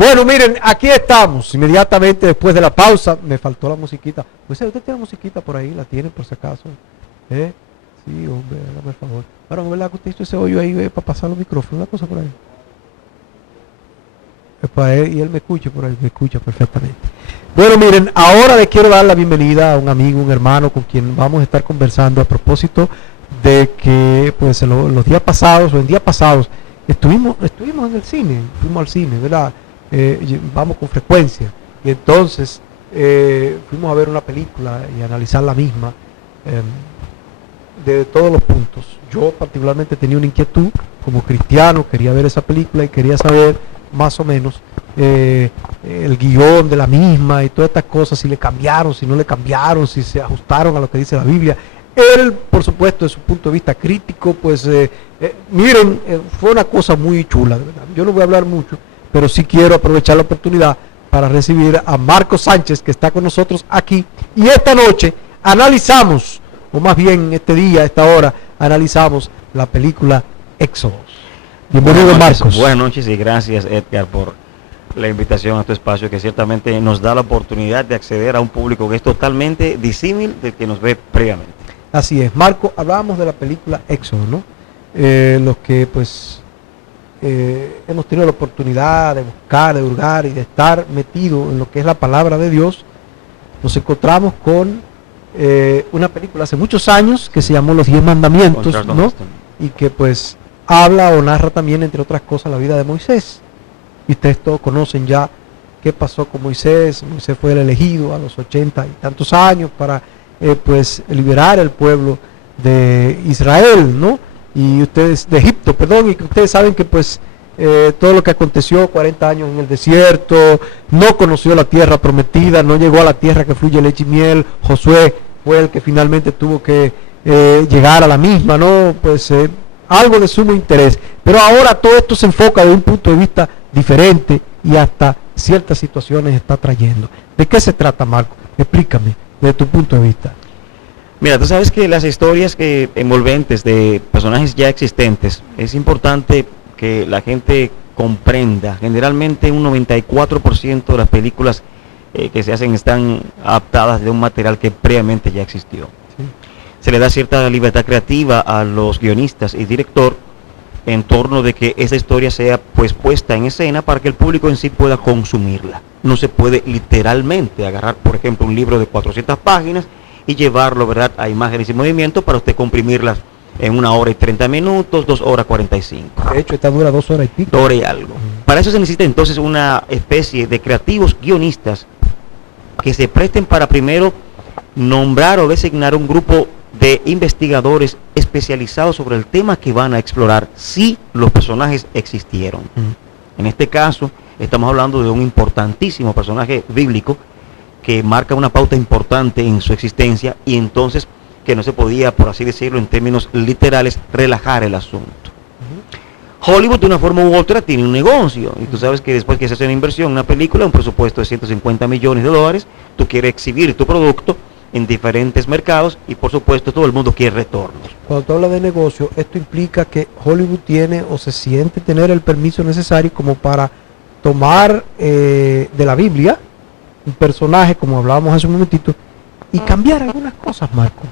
Bueno, miren, aquí estamos, inmediatamente después de la pausa. Me faltó la musiquita. Pues usted tiene musiquita por ahí, la tiene por si acaso. Sí, hombre, hágame el favor. Bueno, ¿verdad que usted hizo ese hoyo ahí para pasar los micrófonos? Una cosa por ahí. Es para él, y él me escucha por ahí, me escucha perfectamente. Bueno, miren, ahora le quiero dar la bienvenida a un amigo, un hermano con quien vamos a estar conversando a propósito de que, pues, los días pasados, o en días pasados, estuvimos en el cine, fuimos al cine, ¿verdad? Vamos con frecuencia, y entonces fuimos a ver una película y analizar la misma de todos los puntos. Yo particularmente tenía una inquietud como cristiano, quería ver esa película y quería saber más o menos el guión de la misma y todas estas cosas, si le cambiaron, si no le cambiaron, si se ajustaron a lo que dice la Biblia. Él, por supuesto, de su punto de vista crítico, pues miren, fue una cosa muy chula, de verdad. Yo no voy a hablar mucho, pero sí quiero aprovechar la oportunidad para recibir a Marco Sánchez, que está con nosotros aquí, y esta noche analizamos, o más bien este día, esta hora, analizamos la película Éxodo. Bienvenido, Marcos. Buenas noches y gracias, Edgar, por la invitación a tu espacio, que ciertamente nos da la oportunidad de acceder a un público que es totalmente disímil del que nos ve previamente. Así es, Marco, hablábamos de la película Éxodo, ¿no? Los que pues hemos tenido la oportunidad de buscar, de hurgar y de estar metido en lo que es la palabra de Dios, nos encontramos con una película hace muchos años que se llamó Los 10 Mandamientos, ¿no? Y que pues habla o narra también, entre otras cosas, la vida de Moisés. Y ustedes todos conocen ya qué pasó con Moisés. Moisés fue el elegido a los 80 y tantos años para pues liberar al pueblo de Israel, ¿no? Y ustedes, de Egipto, perdón, y que ustedes saben que pues todo lo que aconteció, 40 años en el desierto, no conoció la tierra prometida, no llegó a la tierra que fluye leche y miel. Josué fue el que finalmente tuvo que llegar a la misma, ¿no? Pues algo de sumo interés. Pero ahora todo esto se enfoca de un punto de vista diferente y hasta ciertas situaciones está trayendo. ¿De qué se trata, Marco? Explícame, desde tu punto de vista. Mira, tú sabes que las historias envolventes de personajes ya existentes, es importante que la gente comprenda. Generalmente un 94% de las películas que se hacen están adaptadas de un material que previamente ya existió. Sí. Se le da cierta libertad creativa a los guionistas y director en torno de que esa historia sea pues puesta en escena para que el público en sí pueda consumirla. No se puede literalmente agarrar, por ejemplo, un libro de 400 páginas y llevarlo, ¿verdad?, a imágenes y movimiento para usted comprimirlas en 1 hora y 30 minutos, 2 horas 45. De hecho, esta dura 2 horas y pico. 2 horas y algo. Para eso se necesita entonces una especie de creativos guionistas que se presten para primero nombrar o designar un grupo de investigadores especializados sobre el tema que van a explorar si los personajes existieron. En este caso, estamos hablando de un importantísimo personaje bíblico que marca una pauta importante en su existencia y entonces que no se podía, por así decirlo, en términos literales, relajar el asunto. Hollywood, de una forma u otra, tiene un negocio, y tú sabes que después que se hace una inversión en una película, un presupuesto de $150 millones, tú quieres exhibir tu producto en diferentes mercados y por supuesto todo el mundo quiere retornos. Cuando tú hablas de negocio, esto implica que Hollywood tiene o se siente tener el permiso necesario como para tomar de la Biblia un personaje, como hablábamos hace un momentito, y cambiar algunas cosas, Marco.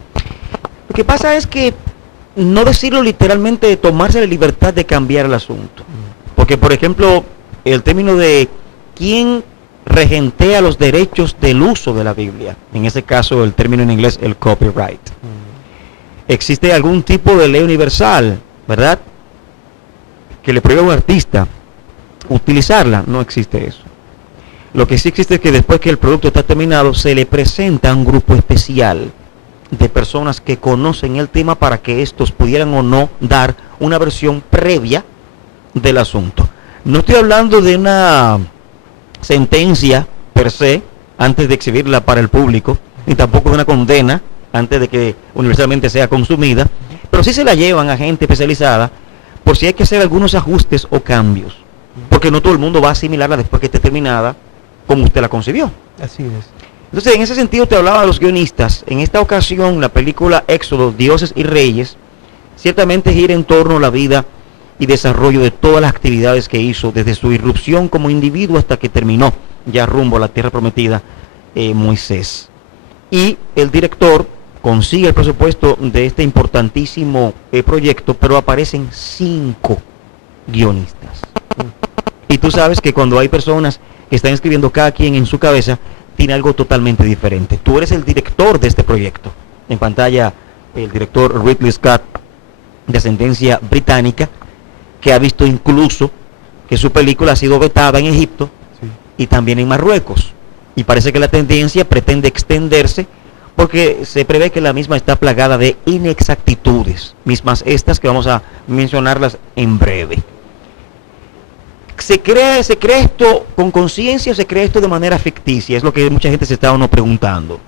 Lo que pasa es que no decirlo literalmente, de tomarse la libertad de cambiar el asunto. Porque, por ejemplo, el término de quién regentea los derechos del uso de la Biblia, en ese caso el término en inglés, el copyright. Existe algún tipo de ley universal, ¿verdad?, que le prohíba a un artista utilizarla. No existe eso. Lo que sí existe es que después que el producto está terminado, se le presenta a un grupo especial de personas que conocen el tema para que estos pudieran o no dar una versión previa del asunto. No estoy hablando de una sentencia per se antes de exhibirla para el público, ni tampoco de una condena antes de que universalmente sea consumida, pero sí se la llevan a gente especializada por si hay que hacer algunos ajustes o cambios, porque no todo el mundo va a asimilarla después que esté terminada como usted la concibió. Así es. Entonces, en ese sentido te hablaba de los guionistas. En esta ocasión, la película Éxodo, Dioses y Reyes, ciertamente gira en torno a la vida y desarrollo de todas las actividades que hizo desde su irrupción como individuo hasta que terminó ya rumbo a la tierra prometida, Moisés. Y el director consigue el presupuesto de este importantísimo proyecto, pero aparecen 5 guionistas. Y tú sabes que cuando hay personas que están escribiendo, cada quien en su cabeza tiene algo totalmente diferente. Tú eres el director de este proyecto. En pantalla el director Ridley Scott, de ascendencia británica, que ha visto incluso que su película ha sido vetada en Egipto, sí, y también en Marruecos. Y parece que la tendencia pretende extenderse porque se prevé que la misma está plagada de inexactitudes, mismas estas que vamos a mencionarlas en breve. ¿Se crea esto con conciencia o se crea esto de manera ficticia? Es lo que mucha gente se está preguntando.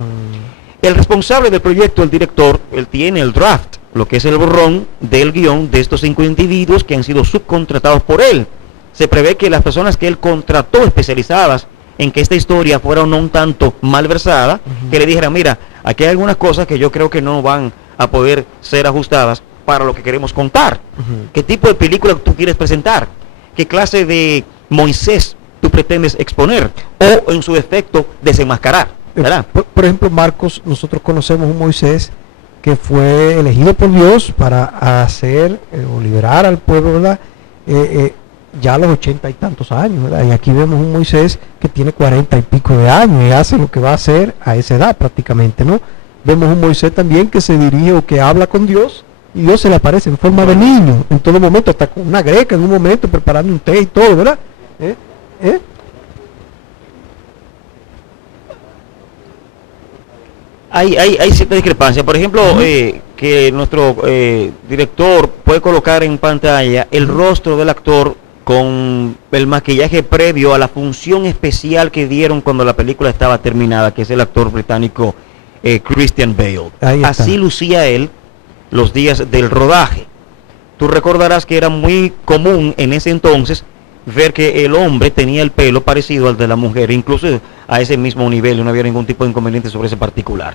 El responsable del proyecto, el director, él tiene el draft, lo que es el borrón del guión de estos 5 individuos que han sido subcontratados por él. Se prevé que las personas que él contrató especializadas en que esta historia fuera no un tanto malversada, que le dijeran, mira, aquí hay algunas cosas que yo creo que no van a poder ser ajustadas para lo que queremos contar. ¿Qué tipo de película tú quieres presentar? ¿Qué clase de Moisés tú pretendes exponer? O, en su defecto, desenmascarar, ¿verdad? Por ejemplo, Marcos, nosotros conocemos un Moisés que fue elegido por Dios para hacer o liberar al pueblo, ¿verdad? Ya a los 80 y tantos años, ¿verdad? Y aquí vemos un Moisés que tiene 40 y pico de años y hace lo que va a hacer a esa edad prácticamente, ¿no? Vemos un Moisés también que se dirige o que habla con Dios y Dios se le aparece en forma de niño en todo momento, hasta con una greca en un momento preparando un té y todo, ¿verdad? Hay cierta discrepancia. Por ejemplo, que nuestro director puede colocar en pantalla el rostro del actor con el maquillaje previo a la función especial que dieron cuando la película estaba terminada, que es el actor británico Christian Bale. Así lucía él los días del rodaje. Tú recordarás que era muy común en ese entonces ver que el hombre tenía el pelo parecido al de la mujer, incluso a ese mismo nivel, y no había ningún tipo de inconveniente sobre ese particular.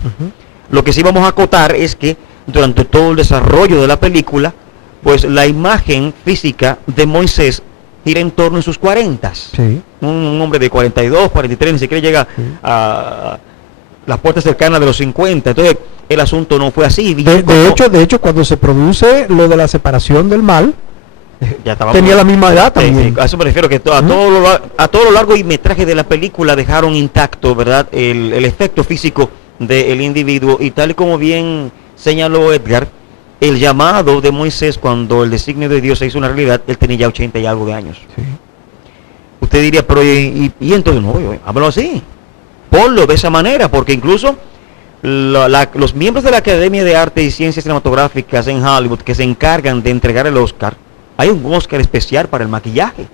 Lo que sí vamos a acotar es que durante todo el desarrollo de la película, pues la imagen física de Moisés gira en torno a sus 40. Sí. Un hombre de 42, 43, ni siquiera llega a las puertas cercanas de los 50. Entonces, el asunto no fue así. De hecho, cuando se produce lo de la separación del mal, ya tenía la misma edad también. A eso me refiero, que a todo lo largo y metraje de la película dejaron intacto, ¿verdad?, el efecto físico del individuo. Y tal y como bien señaló Edgar, el llamado de Moisés, cuando el designio de Dios se hizo una realidad, él tenía ya 80 y algo de años. Sí. Usted diría, pero y entonces no, háblalo así, ponlo de esa manera, porque incluso los miembros de la Academia de Arte y Ciencias Cinematográficas en Hollywood, que se encargan de entregar el Oscar, hay un Oscar especial para el maquillaje,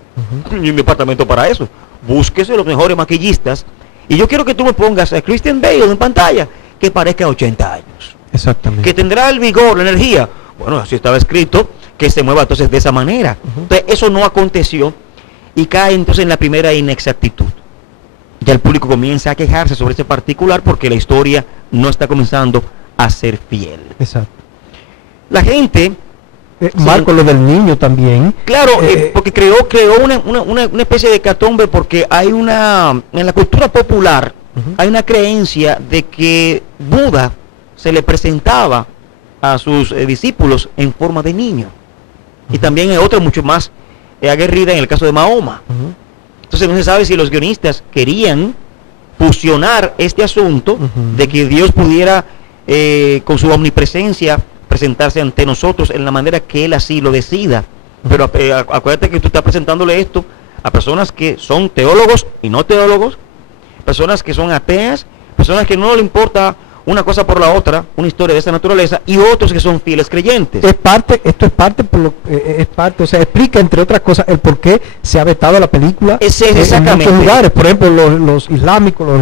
y un departamento para eso. Búsquese los mejores maquillistas, y yo quiero que tú me pongas a Christian Bale en pantalla que parezca 80 años. Exactamente. Que tendrá el vigor, la energía. Bueno, así estaba escrito, que se mueva entonces de esa manera. Entonces, eso no aconteció y cae entonces en la primera inexactitud. Ya el público comienza a quejarse sobre ese particular porque la historia no está comenzando a ser fiel. Exacto. La gente... Marco, lo del niño también. Claro, porque creó una especie de hecatombe, porque hay en la cultura popular, hay una creencia de que Buda se le presentaba a sus discípulos en forma de niño. Y también hay otra mucho más aguerrida en el caso de Mahoma. Entonces no se sabe si los guionistas querían fusionar este asunto de que Dios pudiera con su omnipresencia presentarse ante nosotros en la manera que Él así lo decida. Pero acuérdate que tú estás presentándole esto a personas que son teólogos y no teólogos, personas que son ateas, personas que no le importa una cosa por la otra, una historia de esa naturaleza, y otros que son fieles creyentes. Esto es parte, o sea, explica entre otras cosas el por qué se ha vetado la película en muchos lugares. Por ejemplo, los islámicos,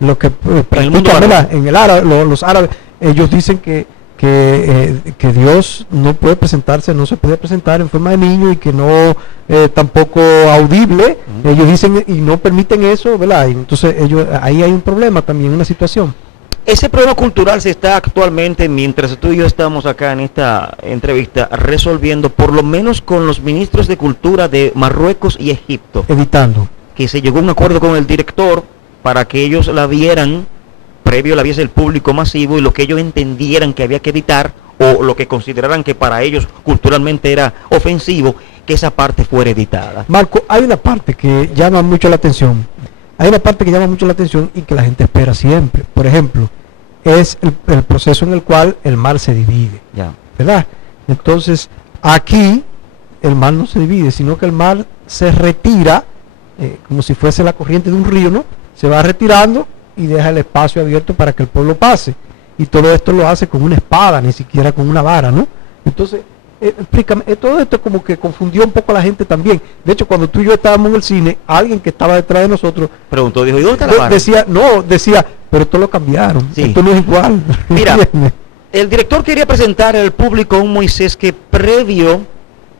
los que practican en el árabe, los árabes, ellos dicen que Dios no se puede presentar en forma de niño, y que no tampoco audible. Ellos dicen y no permiten eso, ¿verdad? Y entonces ahí hay un problema también, una situación. ese problema cultural se está actualmente, mientras tú y yo estamos acá en esta entrevista, resolviendo por lo menos con los ministros de cultura de Marruecos y Egipto. Evitando. Que se llegó a un acuerdo con el director para que ellos la vieran, previo la viese el público masivo, y lo que ellos entendieran que había que editar, o lo que consideraran que para ellos culturalmente era ofensivo, que esa parte fuera editada. Marco, hay una parte que llama mucho la atención. Hay una parte que llama mucho la atención y que la gente espera siempre. Por ejemplo, es el proceso en el cual el mar se divide. Ya. ¿Verdad? Entonces, aquí el mar no se divide, sino que el mar se retira, como si fuese la corriente de un río, ¿no? Se va retirando y deja el espacio abierto para que el pueblo pase. Y todo esto lo hace con una espada, ni siquiera con una vara, ¿no? Entonces, explícame, todo esto como que confundió un poco a la gente también. De hecho, cuando tú y yo estábamos en el cine, alguien que estaba detrás de nosotros preguntó, dijo, ¿y dónde está la vara? Decía, pero esto lo cambiaron, sí. Esto no es igual. Mira, el director quería presentar al público a un Moisés que previo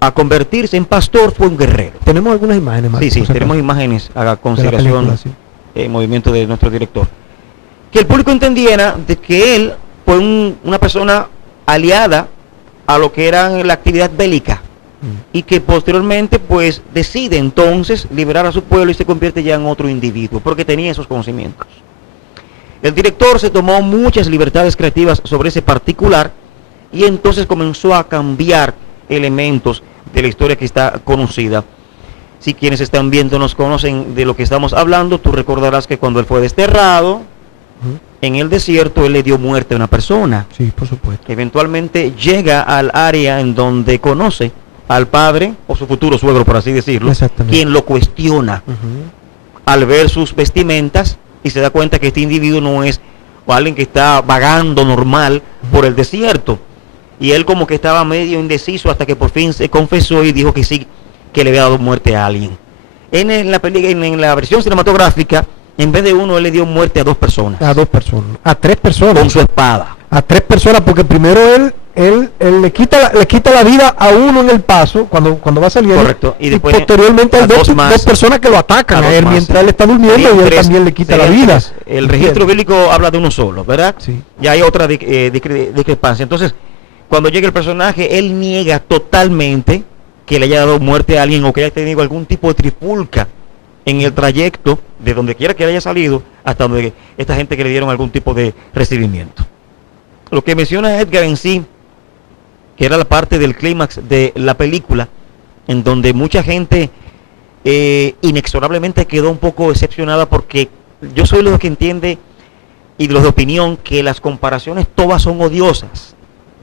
a convertirse en pastor fue un guerrero. Tenemos algunas imágenes, Marco, Sí, tenemos imágenes a consideración película, sí. Movimiento de nuestro director. Que el público entendiera de que él fue una persona aliada a lo que era la actividad bélica y que posteriormente pues decide entonces liberar a su pueblo y se convierte ya en otro individuo porque tenía esos conocimientos. El director se tomó muchas libertades creativas sobre ese particular y entonces comenzó a cambiar elementos de la historia que está conocida. Si quienes están viendo nos conocen de lo que estamos hablando, tú recordarás que cuando él fue desterrado en el desierto, él le dio muerte a una persona. Sí, por supuesto. Eventualmente llega al área en donde conoce al padre, o su futuro suegro, por así decirlo, quien lo cuestiona al ver sus vestimentas y se da cuenta que este individuo no es alguien que está vagando normal por el desierto. Y él como que estaba medio indeciso hasta que por fin se confesó y dijo que sí, que le había dado muerte a alguien. En la versión cinematográfica, en vez de uno, él le dio muerte a 2 personas. A 2 personas. A 3 personas. Con su espada. A 3 personas, porque primero él le quita la vida a uno en el paso, cuando va saliendo. Correcto. Y después posteriormente hay dos personas que lo atacan a él mientras él está durmiendo y él también le quita la vida. El registro bíblico habla de uno solo, ¿verdad? Sí. Y hay otra discrepancia. Entonces, cuando llega el personaje, él niega totalmente que le haya dado muerte a alguien o que haya tenido algún tipo de trifulca en el trayecto de donde quiera que haya salido hasta donde esta gente que le dieron algún tipo de recibimiento. Lo que menciona Edgar en sí, que era la parte del clímax de la película, en donde mucha gente inexorablemente quedó un poco decepcionada, porque yo soy de los que entiende y de los de opinión que las comparaciones todas son odiosas,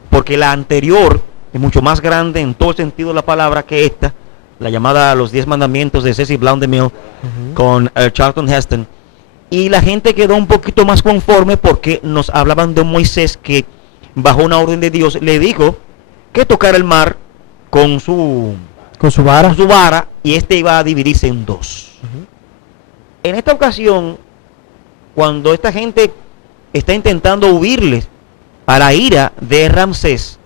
porque la anterior es mucho más grande en todo el sentido de la palabra que esta, la llamada Los 10 Mandamientos de Cecil Blount DeMille con Charlton Heston, y la gente quedó un poquito más conforme porque nos hablaban de un Moisés que bajo una orden de Dios le dijo que tocara el mar con su vara y este iba a dividirse en 2. En esta ocasión, cuando esta gente está intentando huirles a la ira de Ramsés,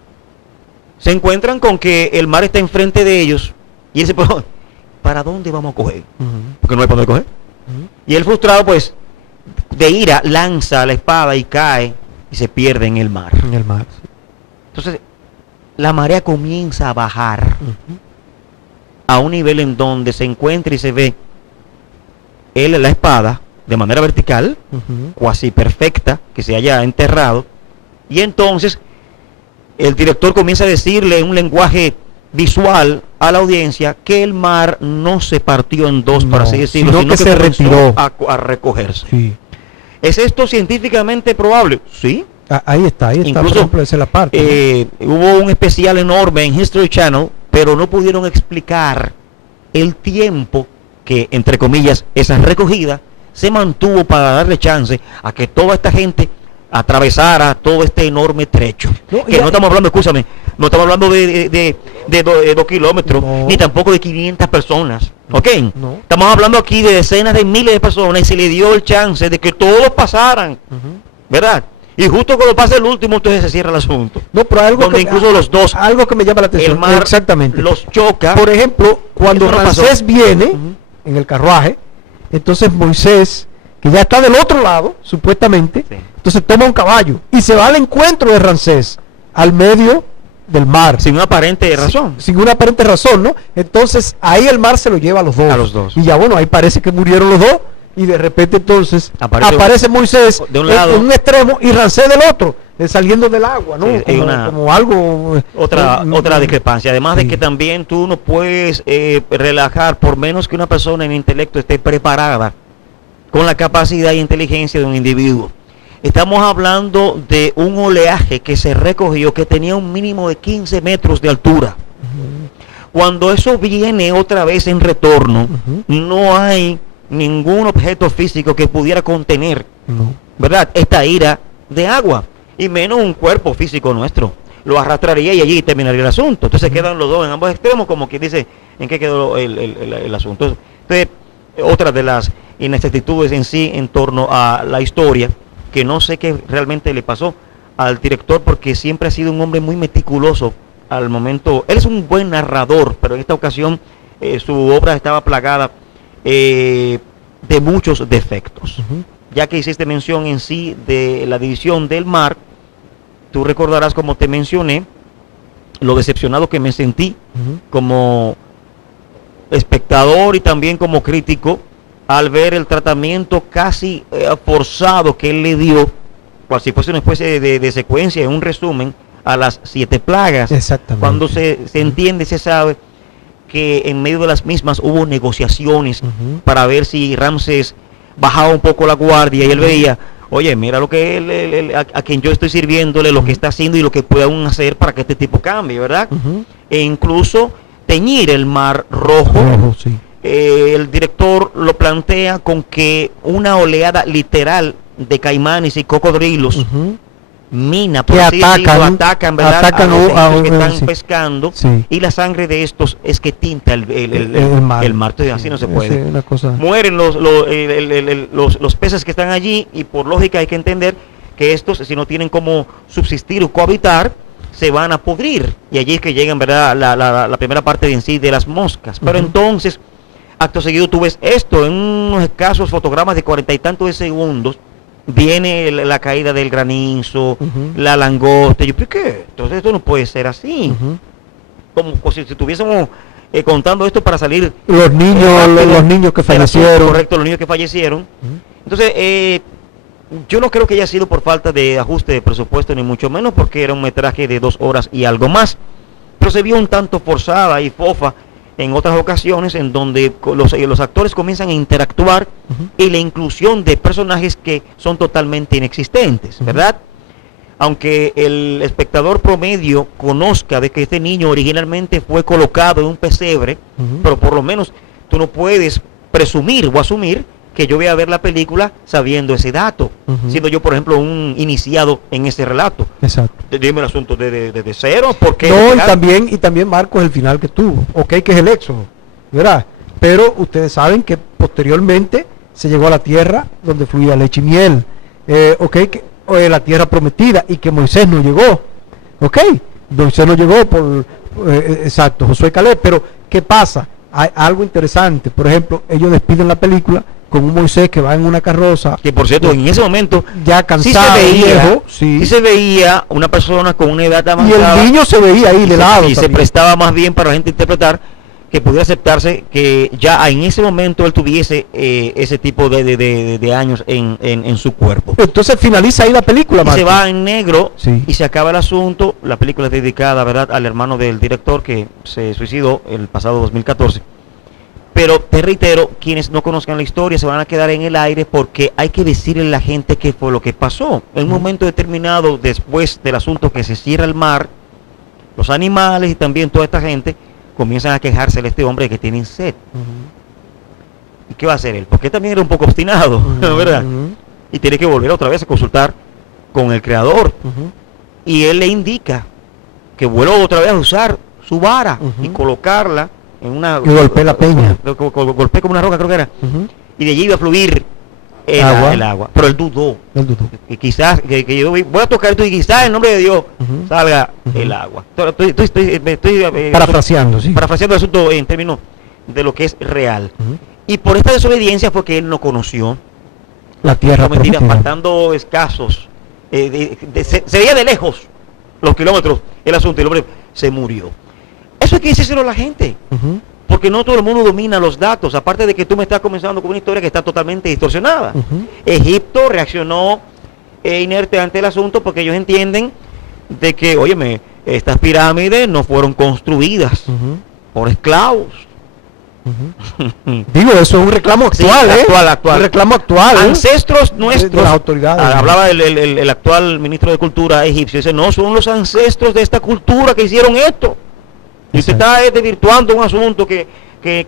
se encuentran con que el mar está enfrente de ellos y él dice, ¿para dónde vamos a coger? Porque no hay para dónde coger. Y él, frustrado pues de ira, lanza la espada y cae y se pierde en el mar. Entonces la marea comienza a bajar a un nivel en donde se encuentra y se ve él la espada de manera vertical, cuasi perfecta, que se haya enterrado, y entonces el director comienza a decirle en un lenguaje visual a la audiencia que el mar no se partió en 2, por así decirlo, sino que se retiró a recogerse. Sí. ¿Es esto científicamente probable? Sí. Ahí está, Incluso, por ejemplo, esa es la parte. Hubo un especial enorme en History Channel, pero no pudieron explicar el tiempo que, entre comillas, esa recogida se mantuvo para darle chance a que toda esta gente atravesara todo este enorme trecho. No estamos hablando, escúchame, no estamos hablando de 2 kilómetros, ni tampoco de 500 personas, ¿ok? Estamos hablando aquí de decenas de miles de personas y se le dio el chance de que todos pasaran, ¿verdad? Y justo cuando pasa el último, entonces se cierra el asunto. No, pero algo donde incluso los dos, algo que me llama la atención, el mar exactamente, los choca. Por ejemplo, cuando Ramsés viene en el carruaje, entonces Moisés, que ya está del otro lado, supuestamente, Entonces toma un caballo y se va al encuentro de Ramsés, al medio del mar. Sin una aparente razón. Sin una aparente razón, ¿no? Entonces ahí el mar se lo lleva a los dos. A los dos. Y ya bueno, ahí parece que murieron los dos. Y de repente entonces aparece Moisés de un lado, en un extremo y Ramsés del otro, saliendo del agua, ¿no? Sí, como algo... Otra discrepancia. Además de que también tú no puedes relajar, por menos que una persona en intelecto esté preparada con la capacidad e inteligencia de un individuo. Estamos hablando de un oleaje que se recogió que tenía un mínimo de 15 metros de altura. Cuando eso viene otra vez en retorno, no hay ningún objeto físico que pudiera contener, ¿verdad?, esta ira de agua, y menos un cuerpo físico nuestro. Lo arrastraría y allí terminaría el asunto. Entonces quedan los dos en ambos extremos, como quien dice, ¿en qué quedó el asunto? Entonces, otra de las inexactitudes en sí en torno a la historia, que no sé qué realmente le pasó al director, porque siempre ha sido un hombre muy meticuloso al momento. Él es un buen narrador, pero en esta ocasión su obra estaba plagada de muchos defectos. Ya que hiciste mención en sí de la división del mar, tú recordarás, como te mencioné, lo decepcionado que me sentí como espectador y también como crítico al ver el tratamiento casi forzado que él le dio, cual si fuese una especie de secuencia, un resumen a las 7 plagas. Exactamente. Cuando se entiende, se sabe que en medio de las mismas hubo negociaciones para ver si Ramsés bajaba un poco la guardia, y él veía, oye, mira lo que a quien yo estoy sirviéndole, lo que está haciendo y lo que puede aún hacer para que este tipo cambie, ¿verdad? E incluso teñir el mar rojo. Sí. El director lo plantea con que una oleada literal de caimanes y cocodrilos mina, por así decirlo, atacan, ¿verdad?, a los que están pescando, y la sangre de estos es que tinta el mar. Entonces así no se puede. Una cosa... Mueren los peces que están allí, y por lógica hay que entender que estos, si no tienen cómo subsistir o cohabitar, se van a pudrir, y allí es que llegan, ¿verdad?, la primera parte de en sí de las moscas. Pero entonces, acto seguido, tú ves esto en unos escasos fotogramas de 40 y tantos de segundos. Viene la caída del granizo, la langosta. Yo, ¿por qué? Entonces esto no puede ser así. Como si estuviésemos contando esto para salir. Los niños que fallecieron. Correcto, los niños que fallecieron. Entonces, yo no creo que haya sido por falta de ajuste de presupuesto, ni mucho menos, porque era un metraje de 2 horas y algo más. Pero se vio un tanto forzada y fofa en otras ocasiones, en donde los actores comienzan a interactuar y la inclusión de personajes que son totalmente inexistentes, ¿verdad? Aunque el espectador promedio conozca de que este niño originalmente fue colocado en un pesebre, pero por lo menos tú no puedes presumir o asumir que yo voy a ver la película sabiendo ese dato, siendo yo, por ejemplo, un iniciado en ese relato. Exacto. Dime el asunto de cero, porque no, y también Marcos, el final que tuvo, que es el éxodo, ¿verdad? Pero ustedes saben que posteriormente se llegó a la tierra donde fluía leche y miel, la tierra prometida, y que Moisés no llegó, Moisés no llegó exacto, Josué y Caleb. Pero ¿qué pasa? Hay algo interesante. Por ejemplo, ellos despiden la película con un Moisés que va en una carroza, que por cierto, en ese momento ya cansado, viejo, sí se veía una persona con una edad avanzada, y el niño se veía ahí de lado, y se prestaba más bien para la gente interpretar que pudiera aceptarse que ya en ese momento él tuviese ese tipo de años en su cuerpo. Entonces finaliza ahí la película, y se va en negro, y se acaba el asunto. La película es dedicada, ¿verdad?, al hermano del director, que se suicidó el pasado 2014. Pero te reitero, quienes no conozcan la historia se van a quedar en el aire, porque hay que decirle a la gente qué fue lo que pasó. En un momento determinado, después del asunto que se cierra el mar, los animales y también toda esta gente comienzan a quejarse de este hombre de que tienen sed. ¿Y qué va a hacer él? Porque también era un poco obstinado, ¿verdad? Y tiene que volver otra vez a consultar con el creador. Y él le indica que vuelva otra vez a usar su vara y colocarla en una... Y golpeé la peña. Golpeé como una roca, creo que era. Y de allí iba a fluir el agua. Pero él dudó. Y quizás, que yo voy a tocar esto y quizás en nombre de Dios salga el agua. Estoy parafraseando, sí. Parafraseando el asunto en términos de lo que es real. Y por esta desobediencia fue que él no conoció la tierra prometida. Faltando escasos se veía de lejos los kilómetros el asunto y el hombre se murió. Eso hay que decírselo a la gente, porque no todo el mundo domina los datos, aparte de que tú me estás comenzando con una historia que está totalmente distorsionada. Egipto reaccionó inerte ante el asunto porque ellos entienden de que, óyeme, estas pirámides no fueron construidas por esclavos. Digo, eso es un reclamo actual, sí, actual. Un reclamo actual. Ancestros nuestros. De las autoridades. Hablaba el actual ministro de Cultura egipcio. Dice, no, son los ancestros de esta cultura que hicieron esto. Y usted está desvirtuando un asunto que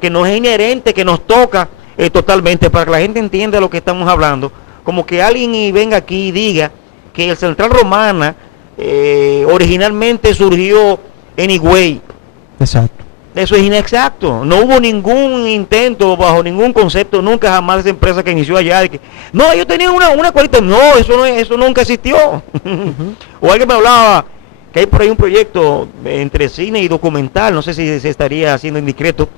nos es inherente, que nos toca totalmente, para que la gente entienda de lo que estamos hablando. Como que alguien venga aquí y diga que el Central Romana originalmente surgió en Higüey. Exacto. Eso es inexacto. No hubo ningún intento, bajo ningún concepto, nunca jamás esa empresa que inició allá de que, no, ellos tenían una cualidad. No, eso nunca existió. O alguien me hablaba que hay por ahí un proyecto entre cine y documental, no sé si se estaría haciendo indiscreto,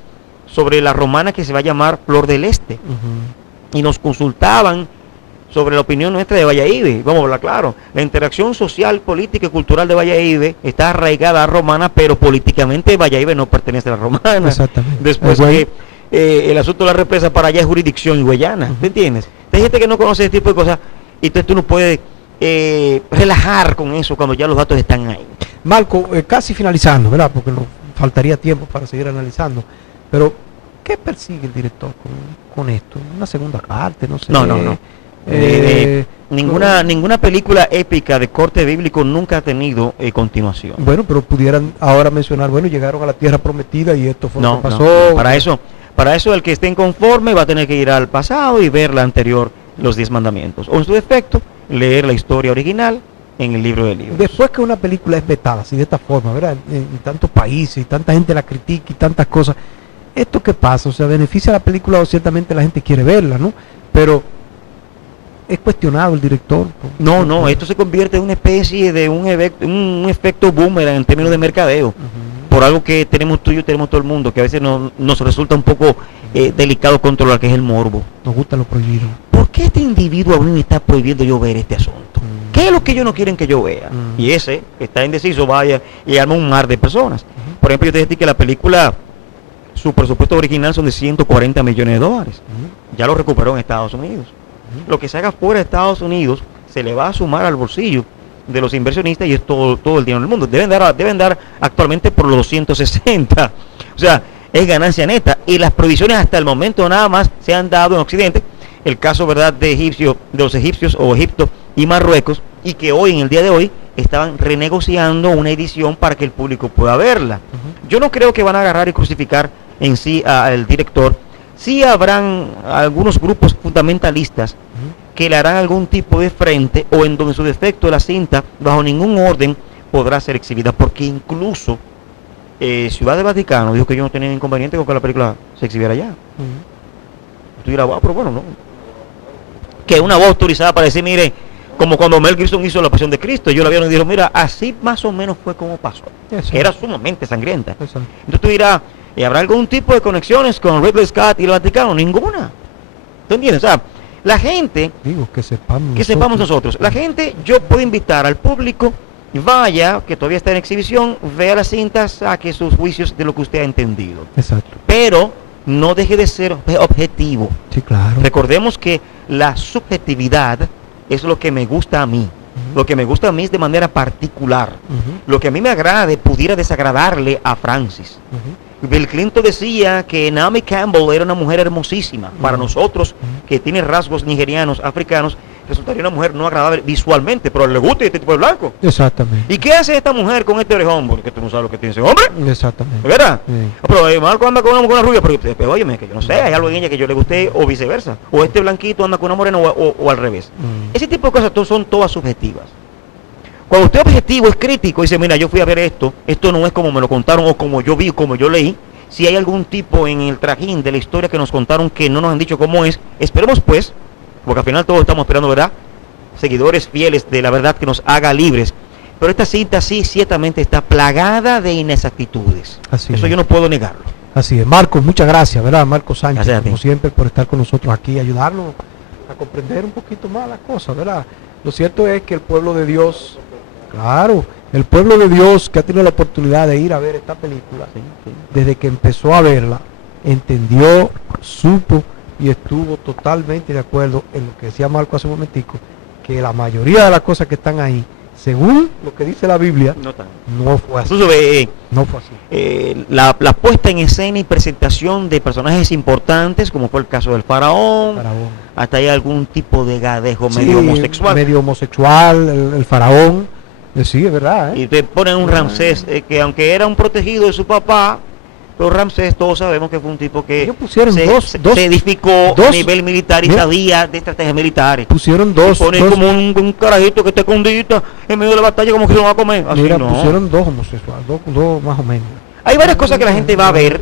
sobre la romana que se va a llamar Flor del Este. Y nos consultaban sobre la opinión nuestra de Valladolid. Vamos a hablar claro. La interacción social, política y cultural de Valladolid está arraigada a romana, pero políticamente Valladolid no pertenece a la romana. Exactamente. Después que el asunto de la represa para allá es jurisdicción higüeyana. ¿Me entiendes? Hay gente que no conoce ese tipo de cosas y entonces tú no puedes relajar con eso cuando ya los datos están ahí. Marco, casi finalizando, ¿verdad? Porque nos faltaría tiempo para seguir analizando. Pero, ¿qué persigue el director con esto? ¿Una segunda parte? No sé. No. Ninguna película épica de corte bíblico nunca ha tenido continuación. Bueno, pero pudieran ahora mencionar, bueno, llegaron a la tierra prometida y esto fue lo que pasó. No. Para eso el que esté inconforme va a tener que ir al pasado y ver la anterior, los 10 mandamientos. O en su defecto, leer la historia original en el libro de libros. Después que una película es vetada así de esta forma, ¿verdad? En tantos países y tanta gente la critica y tantas cosas, ¿esto qué pasa? O sea, beneficia a la película o ciertamente la gente quiere verla, ¿no? Pero es cuestionado el director. No, esto se convierte en una especie de un efecto boomerang en términos de mercadeo, por algo que tenemos tú y yo, tenemos todo el mundo, que a veces nos resulta un poco delicado controlar, que es el morbo. Nos gusta lo prohibido. ¿Por qué este individuo a mí me está prohibiendo yo ver este asunto? ¿Qué es lo que ellos no quieren que yo vea? Y ese que está indeciso vaya y arma un mar de personas. Por ejemplo, yo te dije que la película, su presupuesto original son de $140 millones. Ya lo recuperó en Estados Unidos. Lo que se haga fuera de Estados Unidos se le va a sumar al bolsillo de los inversionistas y es todo el dinero del mundo. Deben dar actualmente por los 260. O sea, es ganancia neta. Y las provisiones hasta el momento nada más se han dado en Occidente. El caso, ¿verdad?, de los egipcios o Egipto y Marruecos, y que hoy, en el día de hoy, estaban renegociando una edición para que el público pueda verla. Yo no creo que van a agarrar y crucificar en sí al director. Sí habrán algunos grupos fundamentalistas que le harán algún tipo de frente, o en donde su defecto la cinta, bajo ningún orden, podrá ser exhibida, porque incluso Ciudad del Vaticano dijo que yo no tenía inconveniente con que la película se exhibiera allá. Tú dirás, wow, pero bueno, no. Que una voz autorizada para decir, mire, como cuando Mel Gibson hizo La Pasión de Cristo, yo la vieron y dijeron, mira, así más o menos fue como pasó. Que era sumamente sangrienta. Entonces tú dirás, ¿y habrá algún tipo de conexiones con Ridley Scott y el Vaticano? Ninguna. ¿Tú entiendes? O sea, la gente, digo, que sepamos nosotros. La gente, yo puedo invitar al público, vaya, que todavía está en exhibición, vea las cintas, saque sus juicios de lo que usted ha entendido. Exacto. Pero no deje de ser objetivo. Sí, claro. Recordemos que la subjetividad es lo que me gusta a mí. Lo que me gusta a mí es de manera particular. Lo que a mí me agrade pudiera desagradarle a Francis. Bill Clinton decía que Naomi Campbell era una mujer hermosísima. Para nosotros, que tiene rasgos nigerianos, africanos, resultaría una mujer no agradable visualmente, pero le gusta este tipo de blanco. Exactamente. ¿Y qué hace esta mujer con este orejón? Porque tú no sabes lo que tiene ese hombre. Exactamente. ¿Verdad? Sí. Pero Marco anda con una rubia, pero óyeme, que yo no sé, hay algo en ella que yo le guste o viceversa. O este blanquito anda con una morena o al revés. Ese tipo de cosas son todas subjetivas. Cuando usted objetivo es crítico y dice, mira, yo fui a ver esto no es como me lo contaron o como yo vi, como yo leí. Si hay algún tipo en el trajín de la historia que nos contaron que no nos han dicho cómo es, esperemos pues, porque al final todos estamos esperando, ¿verdad?, seguidores fieles de la verdad que nos haga libres. Pero esta cinta sí ciertamente está plagada de inexactitudes. Así eso es. Yo no puedo negarlo. Así es. Marcos, muchas gracias, ¿verdad? Marcos Sánchez, como siempre, por estar con nosotros aquí y ayudarnos a comprender un poquito más las cosas, ¿verdad? Lo cierto es que el pueblo de Dios, claro, el pueblo de Dios que ha tenido la oportunidad de ir a ver esta película, desde que empezó a verla, entendió, supo y estuvo totalmente de acuerdo en lo que decía Marco hace un momentico, que la mayoría de las cosas que están ahí, según lo que dice la Biblia, no fue así. No fue así. La puesta en escena y presentación de personajes importantes, como fue el caso del faraón. Hasta hay algún tipo de gadejo medio homosexual. Medio homosexual, el faraón. Sí, es verdad. Y te ponen un Ramsés que aunque era un protegido de su papá, pero Ramsés todos sabemos que fue un tipo que se edificó a nivel militar y sabía de estrategias militares. Pusieron dos. Ponen como un carajito que esté escondidita en medio de la batalla como que se lo va a comer. Así mira, no. Pusieron dos homosexuales, dos más o menos. Hay varias cosas que la gente va a ver,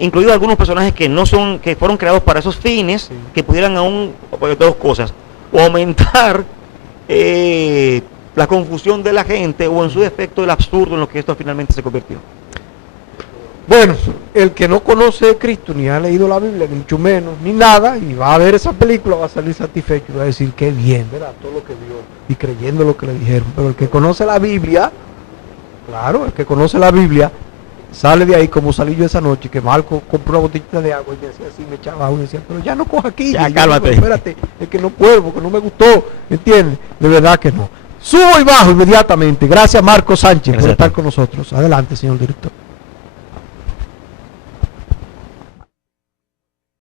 incluidos algunos personajes que no son, que fueron creados para esos fines, que pudieran aún, dos cosas, o aumentar la confusión de la gente, o en su defecto el absurdo en lo que esto finalmente se convirtió. Bueno, el que no conoce a Cristo, ni ha leído la Biblia, ni mucho menos, ni nada, y va a ver esa película, va a salir satisfecho y va a decir qué bien, ¿verdad? Todo lo que vio y creyendo lo que le dijeron. Pero el que conoce la Biblia, claro, el que conoce la Biblia, sale de ahí como salí yo esa noche, que Marco compró una botellita de agua y me decía así, me echaba agua y decía, pero ya no coja aquí. Ya, cálmate. Digo, espérate, es que no puedo, porque no me gustó, ¿entiendes? De verdad que no. Subo y bajo inmediatamente. Gracias Marco Sánchez por estar con nosotros. Adelante, señor director.